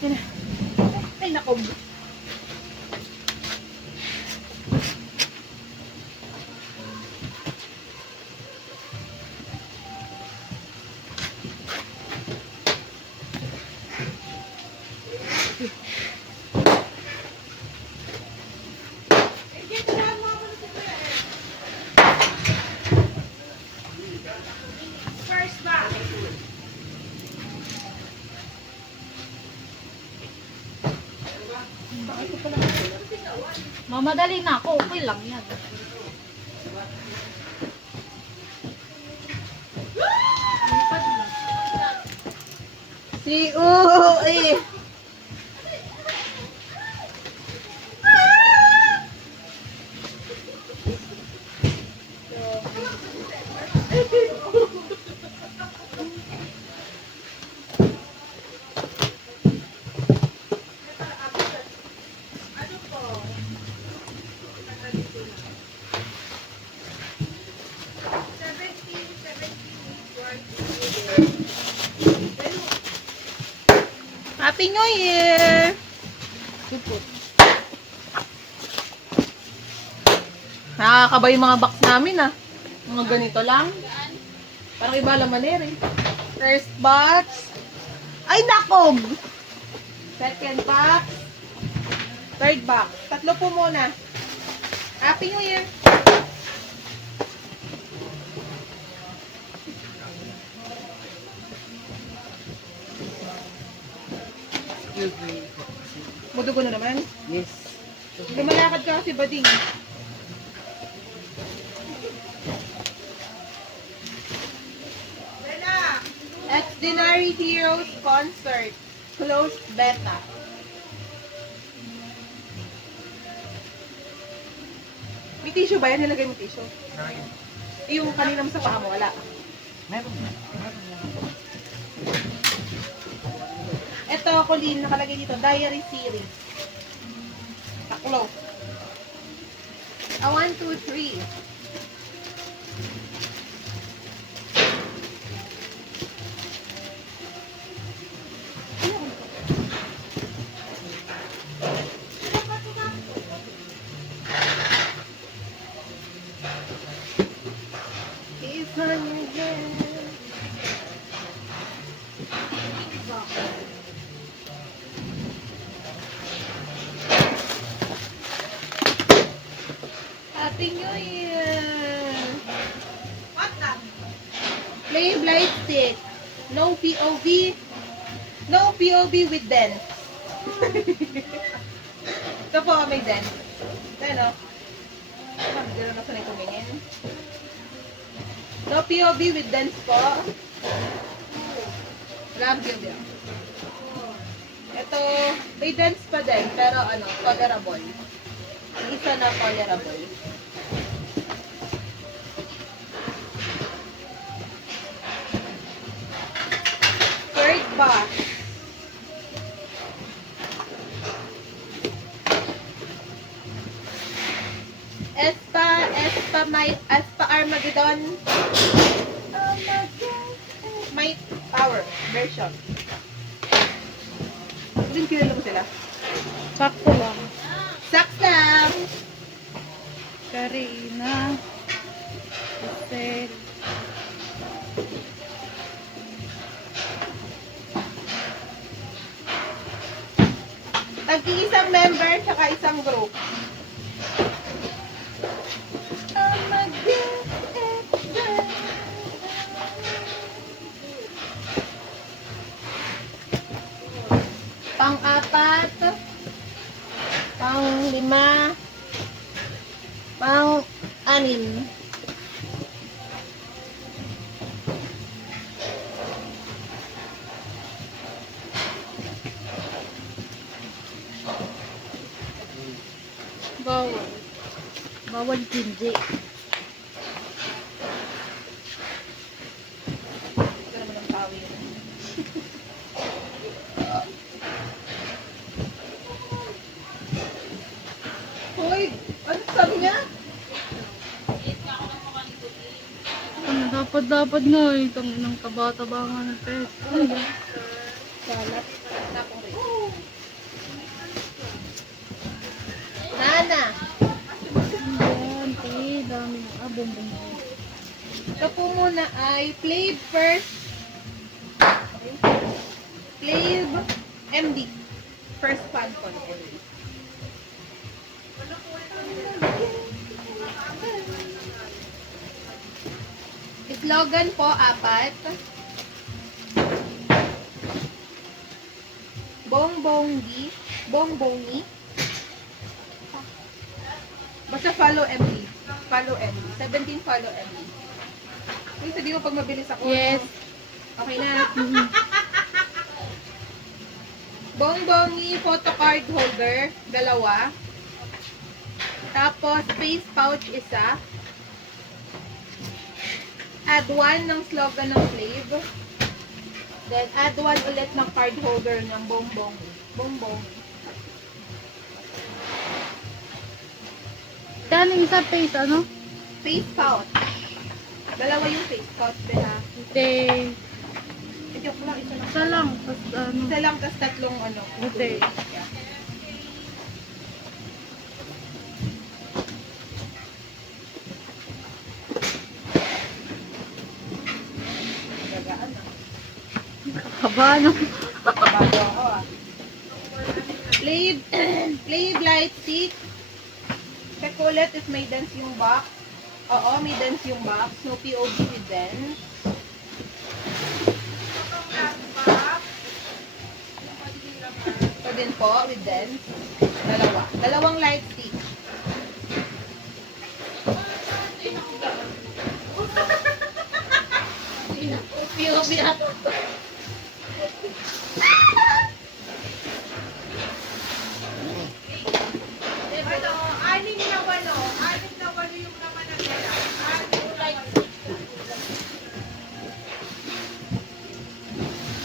Yan na. Ay, nako. First back. Mamadali na ako, okay lang yan. Si eh. Happy New Year! Nakakaba yung mga box namin ah. Mga ganito lang. Parang iba laman eh. First box. Ay, nakog! Second box. Third box. Tatlo po muna. Happy New Year! Mudugo na naman? Yes. Lumalakad ka kasi, bading. Extraordinary Heroes Concert. Closed beta. May tissue ba yan? Nilagay mo tissue? Yung kanina mo sa paa mo, wala. Meron na. Ito, Colleen, nakalagay dito, diary series. Taklo. 1, 2, 3. It's on your head. Happy New Year! What now? Play blight stick. No POV. No POV with dents. Ito po, may dents. Ano? Hindi na sanay tumingin. No POV with dents po. Wala POV. Ito, may dents pa din, pero ano, tolerable. Isa na tolerable. Third box. Espa Armageddon. My Power version. Hindi kilala mo sila. Sakto lang. Saks lang! Karina. Estelle. Tag-iisang member, tsaka isang group. Pang-apat, pang-lima, pang-anim. Bawal. Bawal hindi. Ito naman ang pawin. Hoy! Ano sabi niya? Ano dapat nga itong inang kabata-banga ng test. Salat. Tapos rin. bumbong. Ito po muna ay Flav first. Flav MD. First Pantone MD. Slogan po, 4. Bongbongi. Bongbongi. Basta follow MD. Follow MD. 17 follow MD. Uy, sabi mo pag mabilis ako. Yes. Okay na. Bongbongi photo card holder, 2. Tapos face pouch, 1. Add 1 ng slogan ng Flav. Then add 1 ulit ng card holder ng Bongbongi. Bongbongi. Yan yung isa face, ano? Face pouch. 2 yung face pouch, ha? Okay. Joke lang, isa lang. Isa lang. Tapos ano? Isa lang, tas 3 ano. Okay. Yeah. Gagaan, Kaba, ano? Bago ako, Flav light stick. Check ulit if may dance yung box. Oo, may dance yung box. No POV with dance. Ito din po with dance. 2. 2 light stick. POV ako.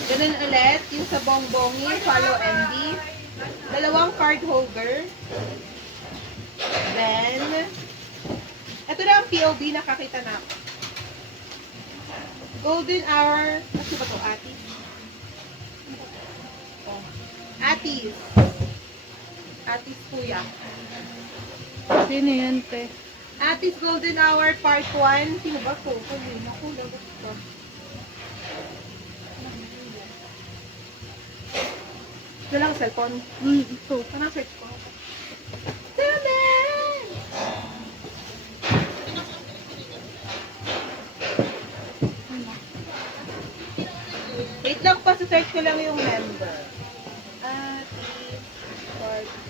Ganun ulit, yung sa Bongbongi, follow MD. 2 card holder. Then, ito na ang POV, nakakita na ako. Golden Hour, ano ba ito, Atis? Oh. Atis. Atis Kuya. Sino yan, te? Atis Golden Hour Part 1. Sino ba ito? Kanina ko, lagot ko. Ito lang cellphone. Ito. Parang search ko. Tumen! Wait lang pa, search ko lang yung member. Atis Part 1.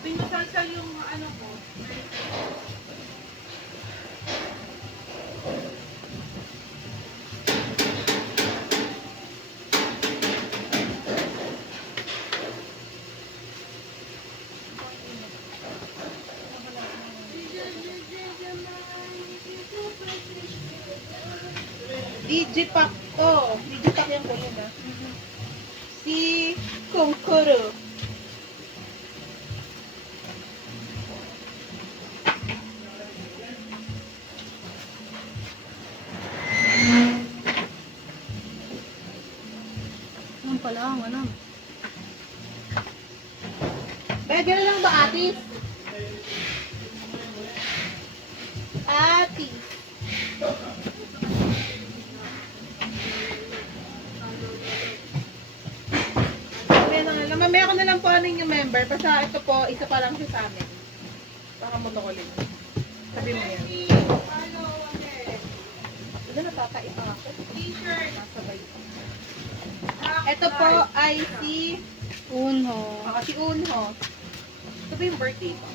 Pinusalsal yung ano ko. Digipack to. Digipack yan ko yun, Si Kongkuro. Ano pala ang ano? Kaya gano'n lang ba, Atis? Atis. Mamaya ko na lang po ano yung member. Basta ito po, isa pa lang siya sa amin. Baka mo to ulit. Sabi mo yan. Ito natatait ang ako. T-shirt. Masabay. Ito po ay si Unho. si Unho. Ito ba yung birthday po?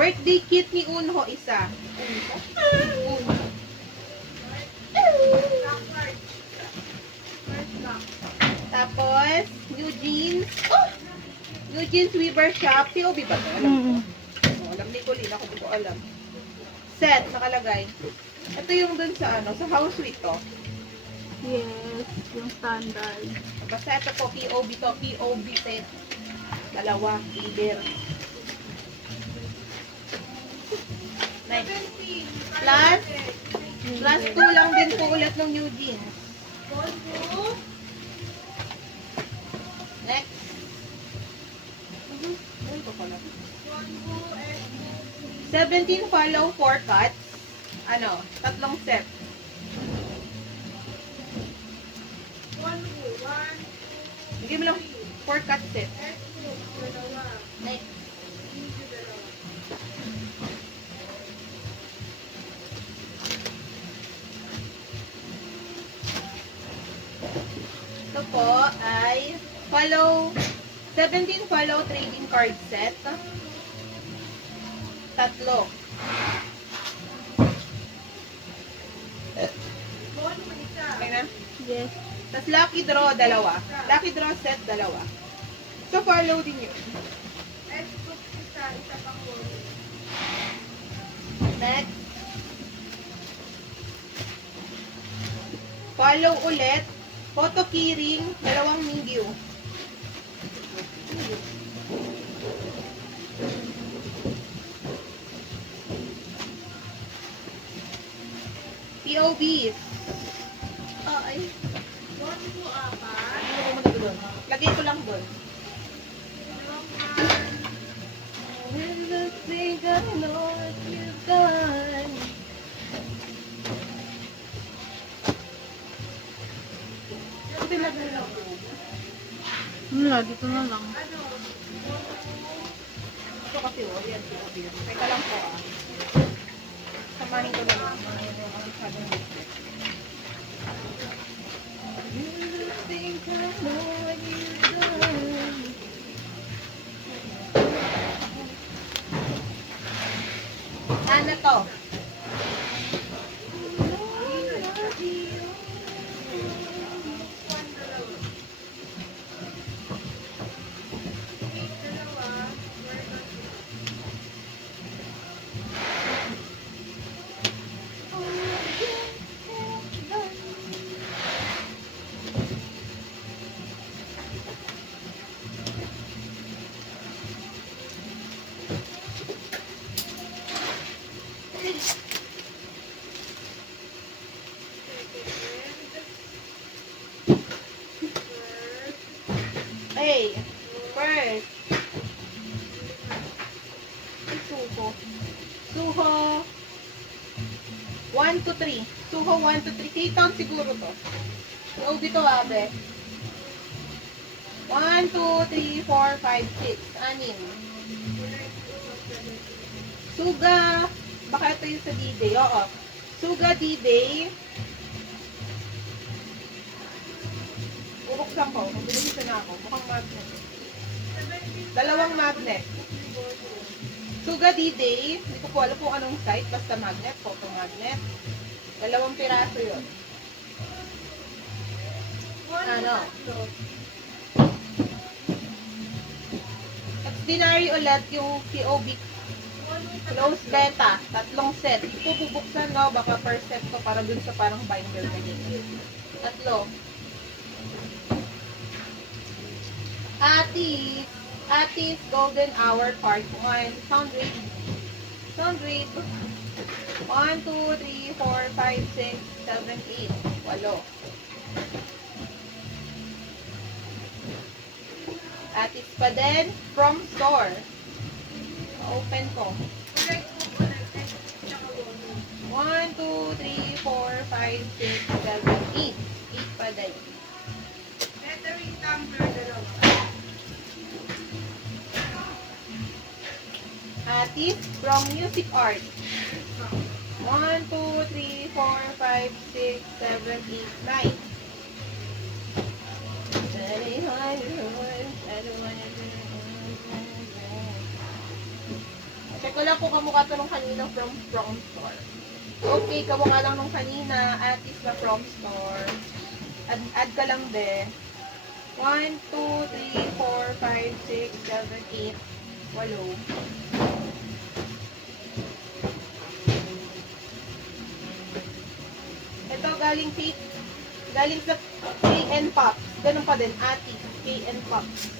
Birthday kit ni Unho isa. Unho. Tapos, new jeans. Oh! New jeans Weaver Shop. POV ba ito? Alam ko. Alam ni Colleen. Ako di ko alam. Set, nakalagay. Ito yung dun sa ano, sa house suite to. Yes, yung standard. Basta ito po, POB to. POB set. Dalawa. Leader. Next. Plus, plus 2 lang din po ulit ng new jeans. Next. Ano ito pala? 17 follow 4 cuts. Ano? Tatlong set. Hindi mo lang 4 cut set. Next. Ito po ay follow 17 follow trading card set. Tatlo. Okay na? Yes. Tapos lucky draw, dalawa. Lucky draw set, dalawa. So, follow din yun. Next. Follow ulit. Photo keyring, dalawang medium. POBs. Ay. Lagay ko lang doon. Dito na lang. Ito kasi yan. Teka lang po Samahin ko lang. Ano to? Hey, first. Suho. Suho. 1 to 3. Suho 1 to 3. K-town siguro to. So, dito abe. 1, 2, 3, 4, 5, 6. Anim. Suga. Baka ito yung sa D-Day. Oo. Suga D-Day. Bubuksan ko. Mabilis na ako. Mukhang magnet. Dalawang magnet. Suga D-Day. Hindi ko po alam kung anong site. Basta magnet. Photo magnet. Dalawang piraso yun. Ano? Extraordinary ulit yung POB close beta. Tatlong set. Hindi ko bubuksan, no? Baka per set to para dun sa parang binder na yun. Tatlo. Atis Golden Hour Part 1. Sound rate. Sound rate. 1, 2, 3, 4, 5, 6, 7, 8. Walo. Atis pa din. From store. Open ko. 1, 2, 3, 4, 5, 6, 7, 8. 8 pa din. Battery tumbler dalawa. Atis from Music Art. 1, 2, 3, 4, 5, 6, 7, 8, 9. Check ko lang kung kamukha ito nung kanina from Store. Okay, kamukha lang nung kanina. Atis na from Store. Add ka lang din. 1, 2, 3, 4, 5, 6, 7, 8, 8. Ito Galing sa KN Pops. Ganun pa din, ati. KN Pops.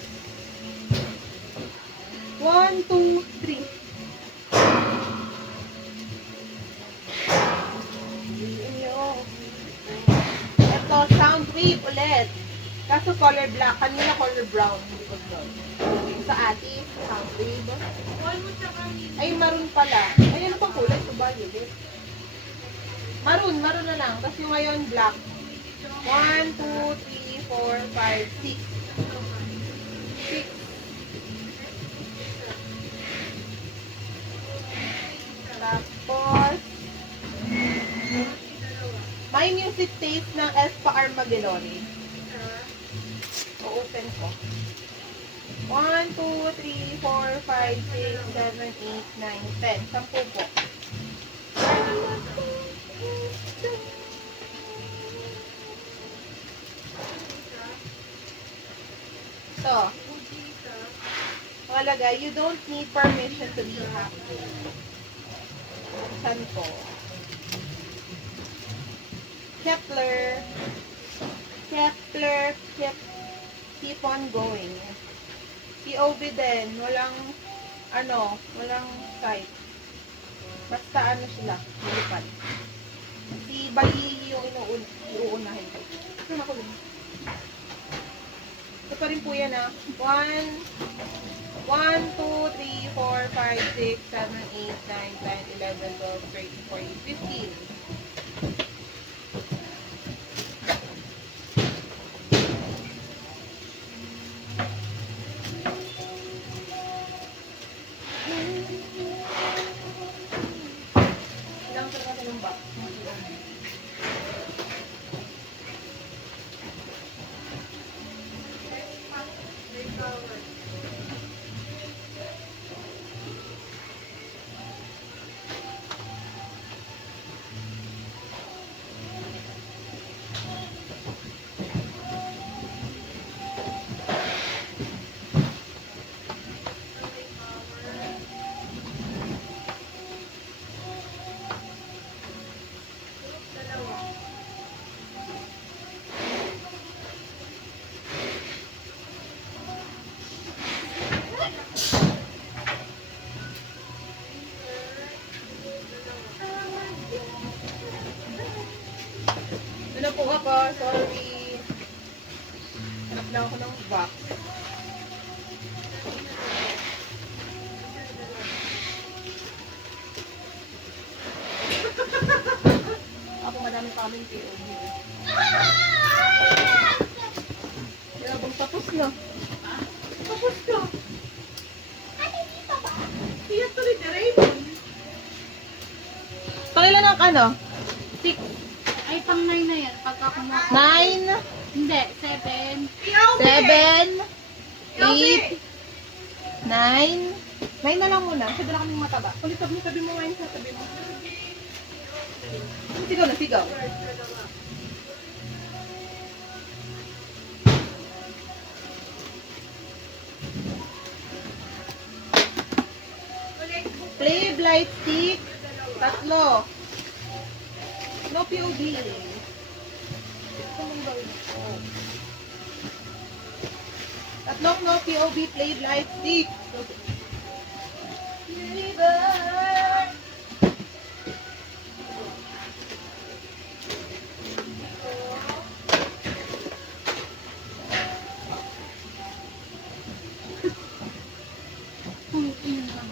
1, 2, 3. Ito, sound wave ulit. Kaso color black. Kanina color brown. Hindi ko brown. Sa ati, sound wave. Ay, maroon pala. Ay, ano pang kulay? Ito ba, violet? Maroon na lang. Tapos yung ngayon, black. 1, 2, 3, 4, 5, 6. 6. Tapos, may music taste ng Espa Armageddon. O-open ko. 1, 2, 3, 4, 5, 6, 7, 8, 9, 10. 10 po. So, malagay, you don't need permission to be happy. Buksan ko. Kepler, keep on going. POV din, walang site. Basta ano sila, lilipad. Si Bali yung iuunahin ko. Ano ako din? Ito pa rin po yan 1, 2, 3, 4, 5, 6, 7, 8, 9, 10, 11, 12, 13, 14, 15. Ilang sa ng box? Ano po ako? Sorry. Hanap lang ako ng box. Ako madami pa kaming POV. Kaya bang tapos na? Tapos na. Kaya tuloy na Raymond. Pakilan ng ano? 6. Ay, pang 9 na yan. Pagka kumuha. 9, Hindi, 7. 7, 8, 9. 9 na lang muna. Kasi dala kaming mataba. Ulit, tabi mo ngayon sa tabi mo. Sigaw na, sigaw. Play blight stick. 3. No POV. Tatlong no POV play blight stick.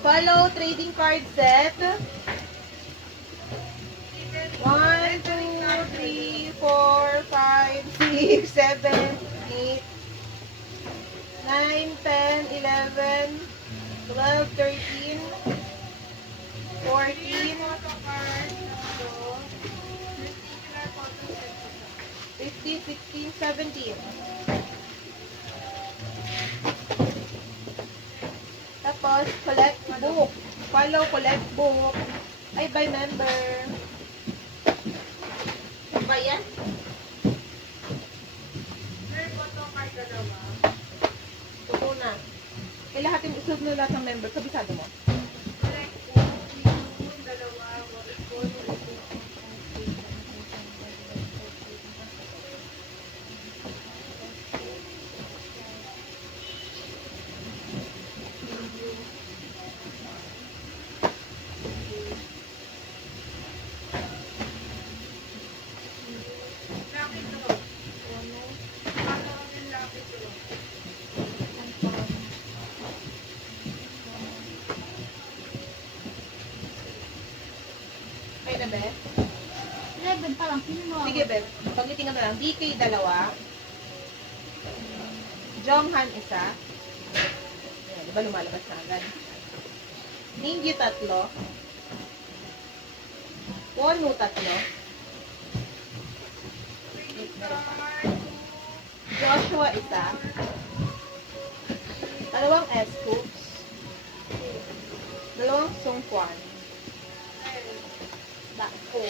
Follow trading card set. 1, 2, 3, 4, 5, 6, 7, 8, 9, 10, 11, 12, 13, 14, 15, 16, 17. Tapos, collect book. Follow, collect book. Ay, by member. Ba yan? Totoo na. Kailangan isunod na lahat ng member. Kabisado mo. be? 11 pa lang. Kinuha Sige, be. Pag-itingan na lang. DK 2. Jonghan 1. Ayan, di ba lumalabas na agad? Ningyu 3. Wonu 3. Wait, meron pa. Joshua 1. 2 S-Coops. 2 Sungkwan. Dako.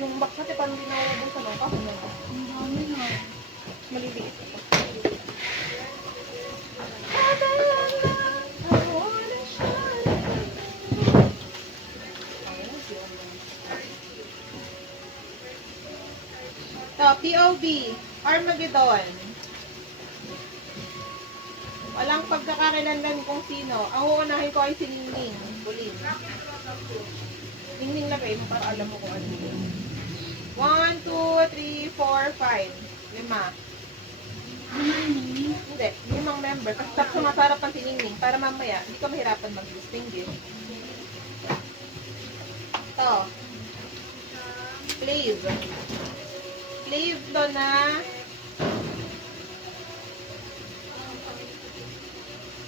Yung box natin, parang hindi nakawabos sa mga kahon na. Ang dami na. Maliliit ito. So, POV, Armageddon. Walang pagkakakilanlan kung sino. Ang uunahin ko ay si Ningning. Bulin. Ningning lagay mo para alam mo kung ano yun. 1, 2, 3, 4, 5. 5. Hindi, 5 member. Kasi tapos sumasarapan si Ningning para mamaya hindi ka mahirapan mag-distinguish. Ito. Clave. Clave to na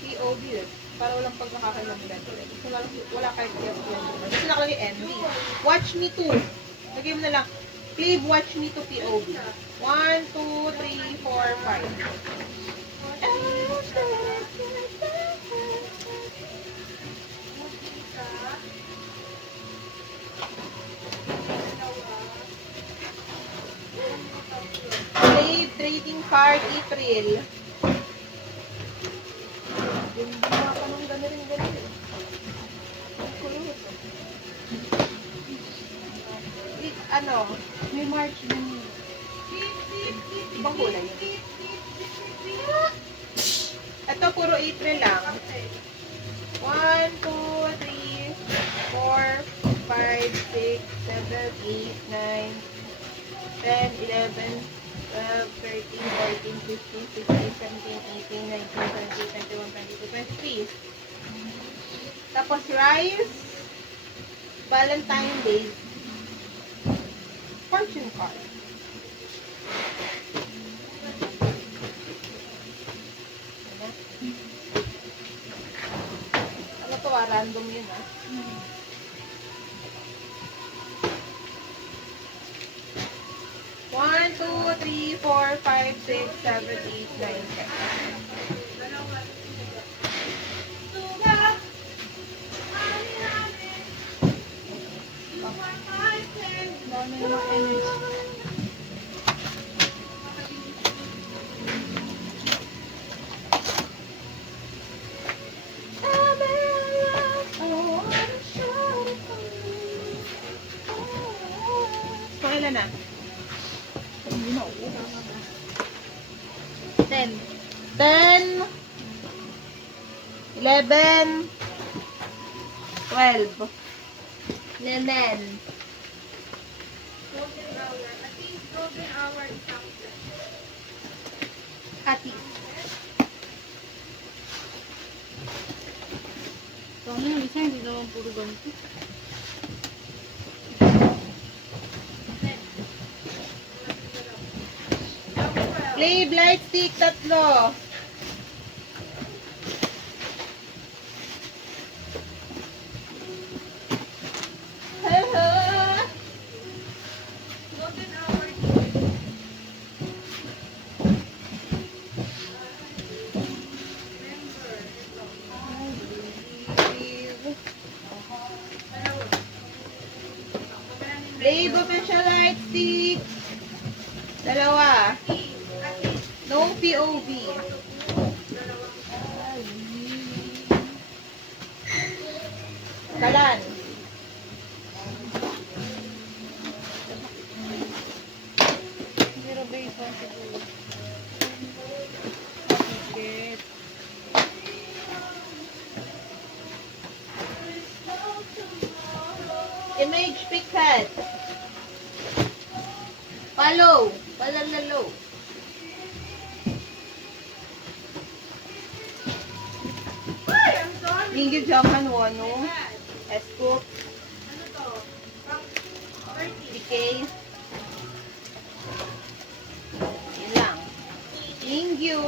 POV eh. Para walang pagkakakilanlan. Gusto na lang, wala kahit yes yan. Gusto na nakalagay MV. Watch me too. Lagay mo na lang. Clave, watch me to POV. 1, 2, 3, 4, 5. Clave, trading card, April. Yung mga panong gano'n. Kulot. Ano? May March din yun. Ibang kulay yun. Ito, puro April lang. 1, 2, 3, 4, 5, 6, 7, 8, 9, 10, 11, 12, 13, 14, 15, 16, 17, 18, 19, 20, 21, 22, 23. Tapos rice, Valentine Day, fortune card. Ano to random yun One, 2, 3, 4, 5, 6, 7, 8, 9, 10. Dami na mga energy. Kailan na? 10. 10, 11, 12. Lemon. Golden hour. I think golden hour is something. Ati. Dami yung isa, hindi naman puro ganito. Play light stick, 3. Golden hour is remember. Play official light stick. 2. No POV. Kalan. Zero base one siguro. Ticket. Image picture. Follow. Palalalo. Ay, Mingyu Japan Wano. Scoop. Ano to? Pang 30. DK. Yun lang. Mingyu.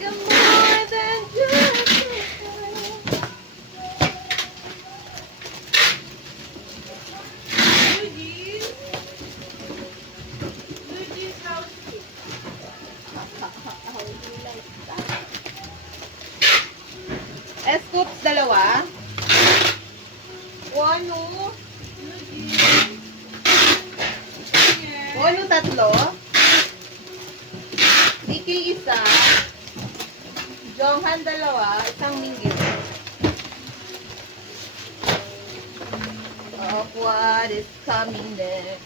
Come more than just Luigi's. Luigi's house cake. Scoops dalawa. Wano. Wano tatlo. DK isa. Jonghan dalawa. Isang Mingyu. Of what is coming next.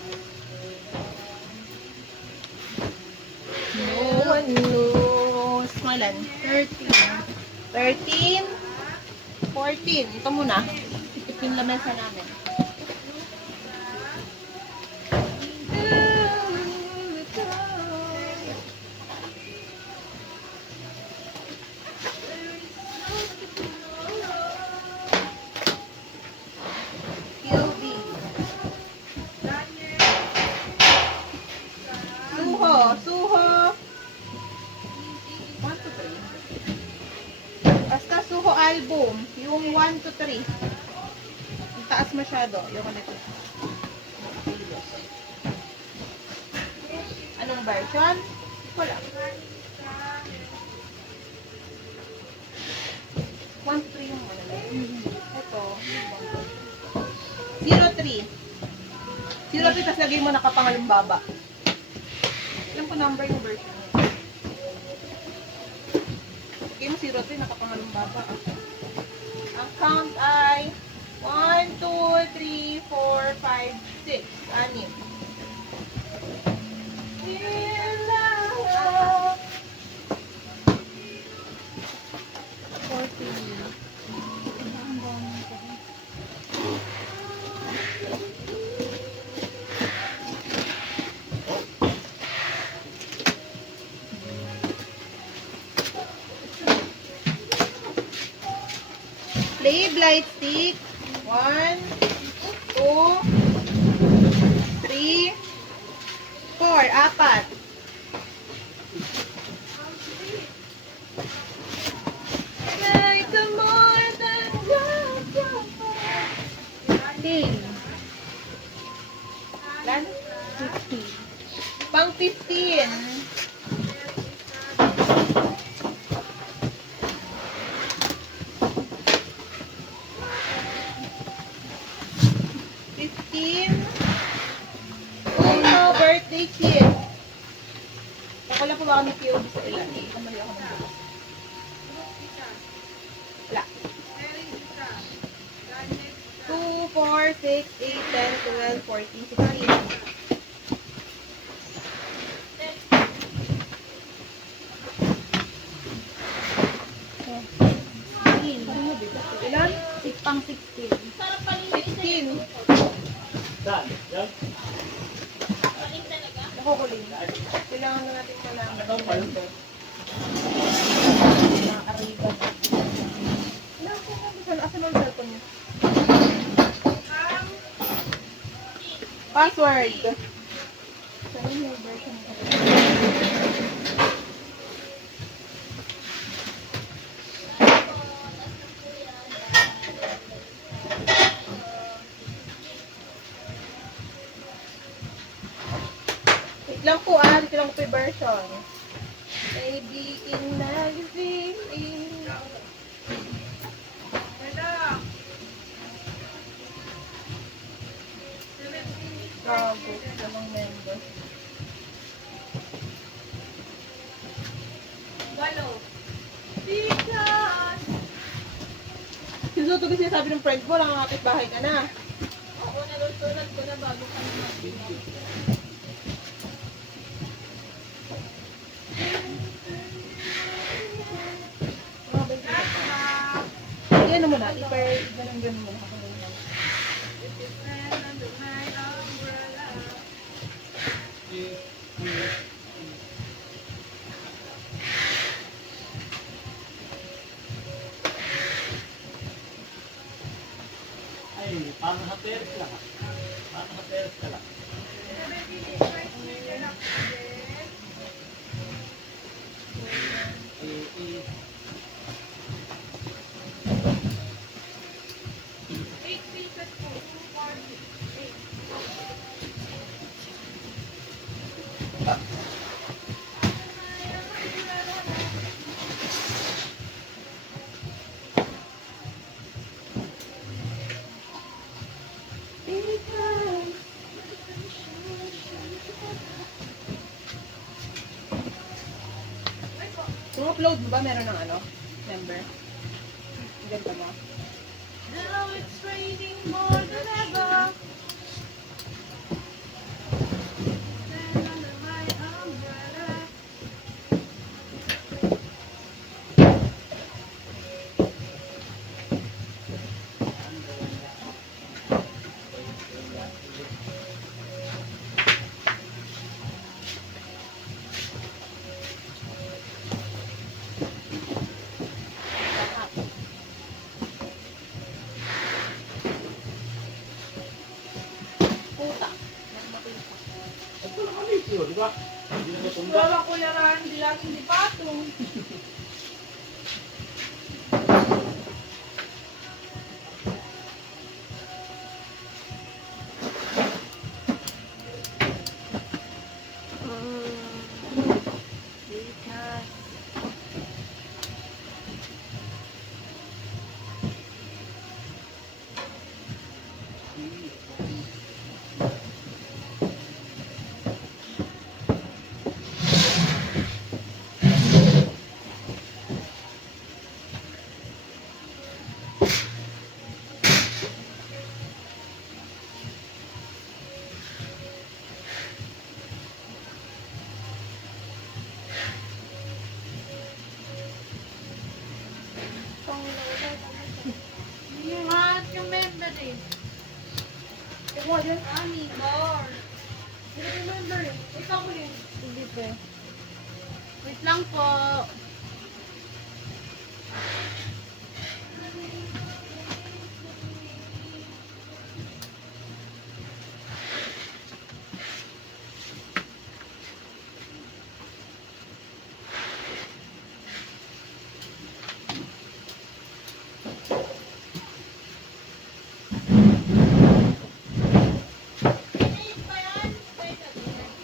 No one knows. Malan? 30. 13. 14. Ito muna. Ito yung lamesa namin. QB. Suho. Suho. 1 to 3. Basta Suho album. Yung 1 to 3. Ang taas masyado. Yung nito. Anong version? Wala. 1 to 3 yung ano. Ito. 03. 03 tapos lagay mo nakapangalong baba. Alam ko number yung version niya. Lagay mo 03 nakapangalong baba. Ang count ay 1, 2, 3, 4, 5, 6. Anim. In love. 40. Play light stick. 1, 2, 3, 4. Apat. Like a more than just a Okay. Lan? 50. Pang 15. Uno, birthday kit. Wala pa ba kami POB sa ilan? Kamali ako ng bukas. Wala. 2, 4, 6, 8, 10, 12, 14, 16. Ilan? Pang 16. 16. Nakukuling. Kailangan na natin malaman. Mga kariban. Asan ang cellphone niya? Password. Saan yung version ko? Wait lang po dito lang po yung version. Kaibigan magazine. Gago, namang member. Because si Zoto kasi sabi ng friend mo, nakakapit bahay ka na. Oo, nalusulat ko na bago kami mag-vlog. Ano mo na, ganun mo na. Kung upload mo ba, meron ng ano? Member? Ganda mo. Now it's raining more than ever. Stand under my umbrella. Puta. Ito lang kami ito, di ba? Hindi na natunda. Wala ko yaran, di lang hindi patong. Mat, yung member eh. Ikaw dyan. Ani, bar. Hindi ko member eh. Ikaw ko yun. Hindi pa. Wait lang po.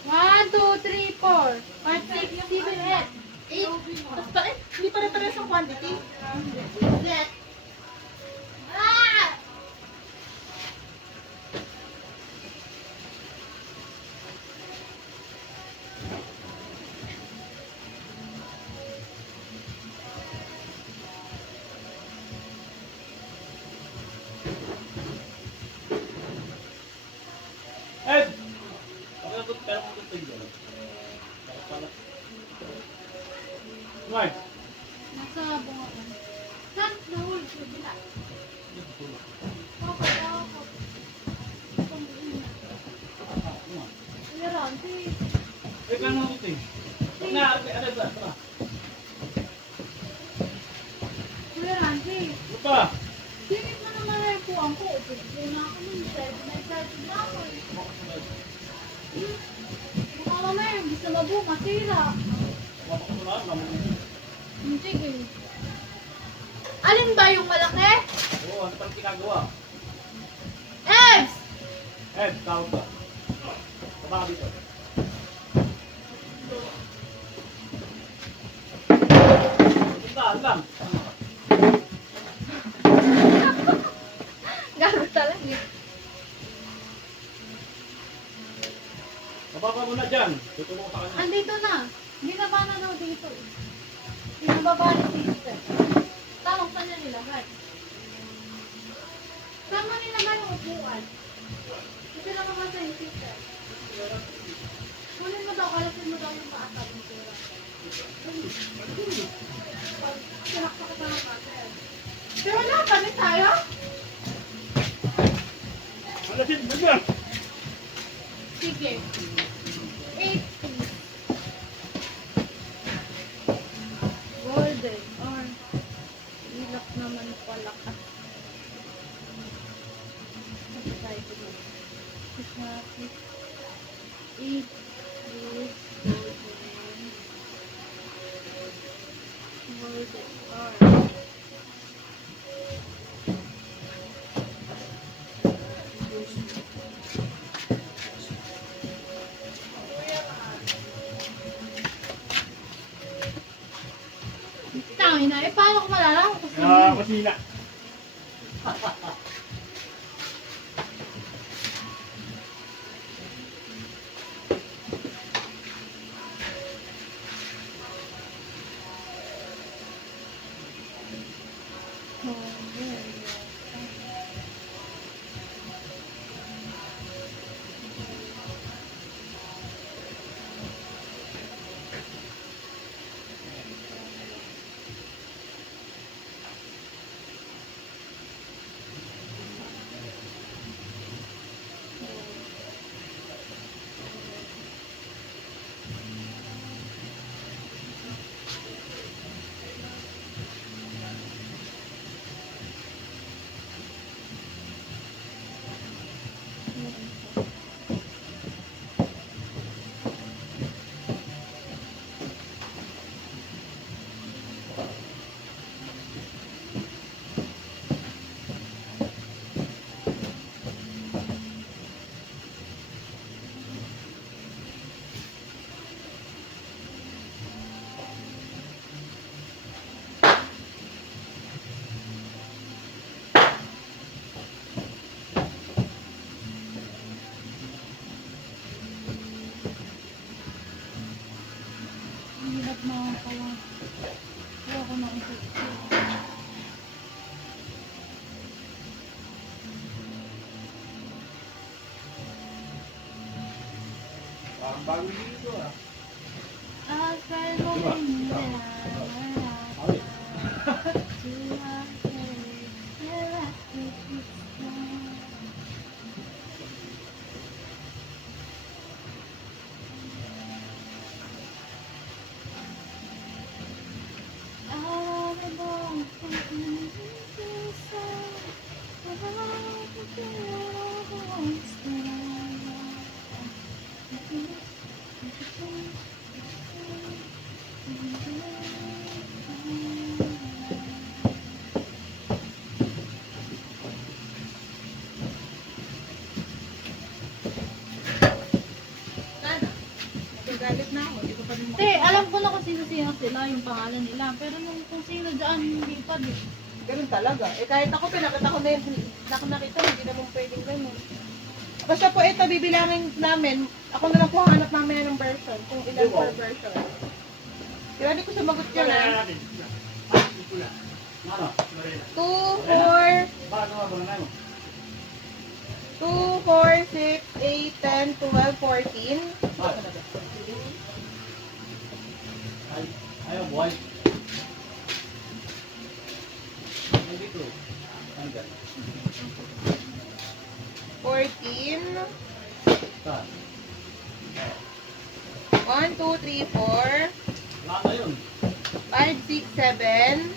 One, two, three, four, five, six, seven, eight. Tapos pa, hindi pare-parehas ang quantity. Set. Ah! Ed! Pakilabot, pero kung ito yun. Mark! Nasa bunga ko. Saan? Nahul ko. Bila. Okay, ako. Kuya Ranti. Eh, kaya naman ito eh. Pag na, ano ba? Ito. Kuya Ranti. Ano pa? Singit mo naman na yung puwang ko. Pagkakita na ako ng side. May side na ako eh. Baka mamaya, gusto mabuka, sira. Mapak ko na, naman. Sige. Alin ba yung malaki? Oo, ano pang ginagawa? Ebs! Ed, tawag ka. Baba ka dito. Ano lang? Gago talaga eh. Mababa mo na dyan. Tutulong ka kanya. Andito na. Binaba na daw dito eh. Binababa ni sister. Tawag pa niya nilagay. Sama nila ba yung upuan? Kasi lang naman sa yung sister. Kunin mo daw, kalasin mo daw yung paatag ng sira. Pag sinaksak ka ng paatag. Pero wala, palit tayo? Alasin mo dyan! Sige. 80. Golden or ilak naman pala ka. Ano tayo dito? Eight. Tangin na, paano ko malalaman kung sino? Ah, masina. Hirap na pala. Ayoko na ito. Parang bago dito ah. Akala Diba? ko nila Ay. Sana. Nagagalit na ako. Hindi ko pa rin Te, alam ko na kung sino-sino sila, yung pangalan nila. Pero nung kung sino dyan, hindi pa din. Ganun talaga. Eh kahit ako, pinakita ko na yun. Nakita, hindi naman pwedeng ganun. Basta po ito, bibilangin namin. Ako na lang po hanap namin ng version. Kung ilan per version. Kaya hindi ko sumagot yun Wala ah. natin. Ah, ito na. Ano? Marina. 2, 4, Bakit naman ba na mo? 2, 4, 6, 8, 10, 12, 14. Ay, ayaw buhay. Ay, dito. Hanggang. 14. Saan? 1, 2, 3, 4. Wala na yun. 5, 6, 7.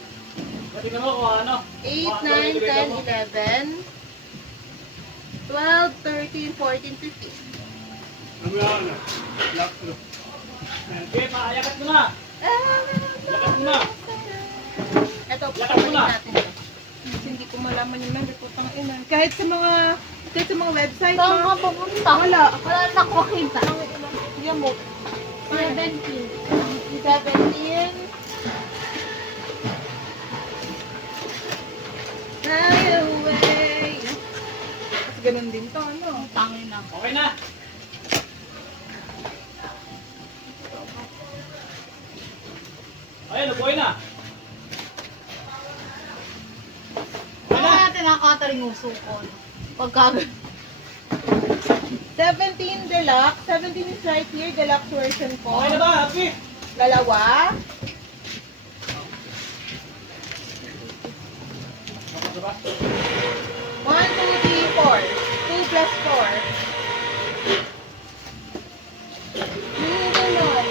Pati ka mo kung ano. 8, 9, 10, 11. 12, 13, 14, 15. Ano yan na? Lock to. Okay, paayakat mo na. Yakat mo na. Ito, Yakat mo pabalik na. natin. Kasi hindi ko malaman yung number ko. Tangina. Kahit sa mga website, Saan ma. ka pupunta? Wala. Wala na ako makita. Yan mo. 17. 17. Fly away. Tapos ganun din to, ano? Tangin na. Okay na. Ayun, nabuhay na. Baka natin nakakataring uso ko. Pagka... 17 deluxe. 17 is right here. Deluxe version po. Okay na ba? Happy? Dalawa. Okay na ba? 1, 2, 3, 4. 2 plus 4. Ganon.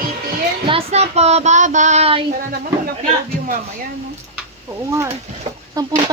18. Last na po, bye-bye! Sana naman walang POV yung mamaya, no? Oo nga. 10 taon